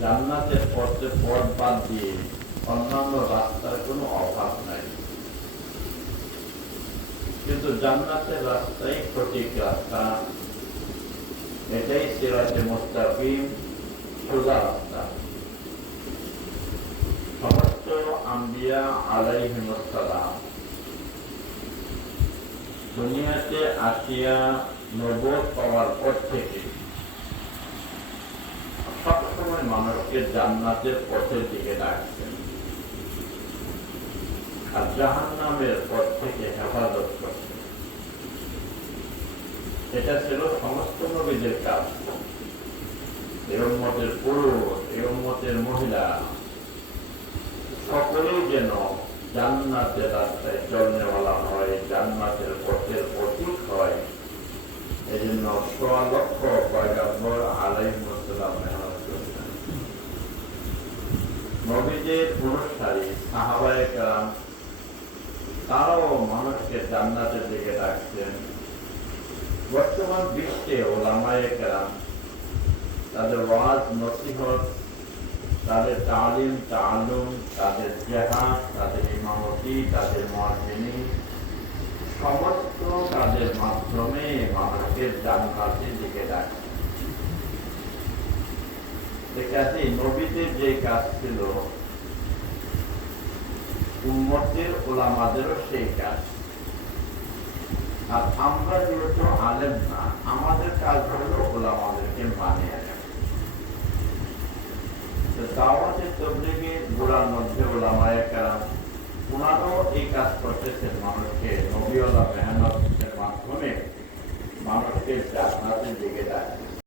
জান্নাতের পথে পথ বাদ দিয়ে অন্যান্য রাস্তার কোনো অভাব নাই, কিন্তু জান্নাতের রাস্তাই সঠিক রাস্তা, এটাই সিরাতে মুস্তাকিম, সোজা রাস্তা। সমস্ত আম্বিয়া আলাইহিমুস সালাম দুনিয়াতে আসিয়া নবুয়ত পাওয়ার পর থেকে সবসময় মানুষকে জান্নাতের পথের দিকে ডাকছেন আর জাহান্নামের পথ থেকে হেফাজত করছেন। এটা ছিল সমস্ত নবীদের কাজ। এই উম্মতের পুরুষ, এই উম্মতের মহিলা সকলেই যেন জান্নাতের রাস্তায় চলনেওয়ালা হয়, জান্নাতের পথের প্রতীক হয়। এই জন্য ১৬ লক্ষ পয়গম্বর আলাইহিস সালাম মেহনত করেছেন। নবীদের অনুসারী সাহাবায়ে কেরাম তারাও মানুষকে জান্নাতের দিকে ডাকছেন। বর্তমান বিশ্বে ওলামায়ে কেরাম তাদের ওয়াজ নসিহত, তাদের তালিম তাআল্লুম, তাদের জিহাদ, তাদের ইমামতি, তাদের মুয়াজ্জিনী, সমস্ত কাজের মাধ্যমে মানুষকে জান্নাতের দিকে ডাকে। কাজে নবীদের যে কাজ ছিল, উম্মতের ওলামাদেরও সেই কাজ। আর আমরা যেহেতু আলেম না, আমাদের কাজ হলো ওলামাদেরকে মানিয়ে নেওয়া। দাওয়াতে তাবলীগে গোড়ার মধ্যে ওলামায়ে কেরাম ওনারাও এই কাজ করতেছেন, মানুষকে নবীওয়ালা মেহনতের মাধ্যমে মানুষকে জান্নাতের দিকে ডাকে।